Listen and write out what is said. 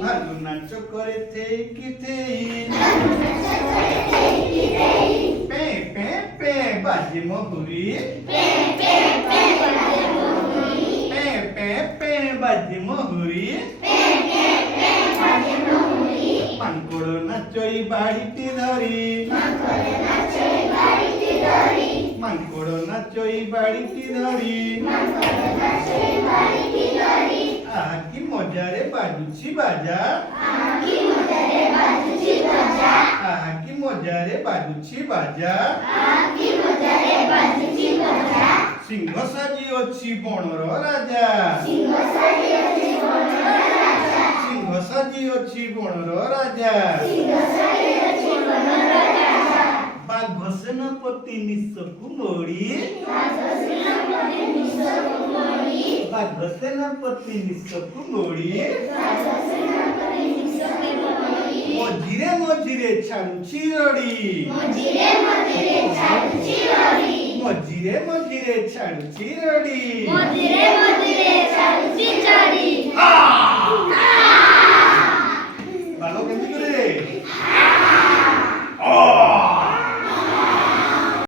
ଭାଲୁ ନାଚ କରେ ଥେଇକି ଥେଇ ପେ ପେ ପେ ବାଜେ ମହୁରୀ ପେ ପେ ପେ ବାଜେ ମହୁରୀ ମାଙ୍କଡ଼ ନାଚଇ ବାଡ଼ିଟି ଧରି ମାଙ୍କଡ଼ ନାଚଇ ବାଡ଼ିଟି ଧରି ଆହା କି ମଜାରେ ବାଜୁଛି ବାଜା ଆହା କି ମଜାରେ ବାଜୁଛି ବାଜା ସିଂହ ସାଜି ଅଛି ବଣର ରାଜା ସିଂହ ସାଜି ଅଛି ବଣର ରାଜା ବାଘ ସେନାପତି ନିଶକୁ ମୋଡ଼ି ବାଘ ସେନାପତି ନିଶକୁ ମୋଡ଼ି ମଝିରେ ମଝିରେ ଛାଡୁଛି ରଡ଼ି ମଝିରେ ମଝିରେ ଛାଡୁଛି ରଡ଼ି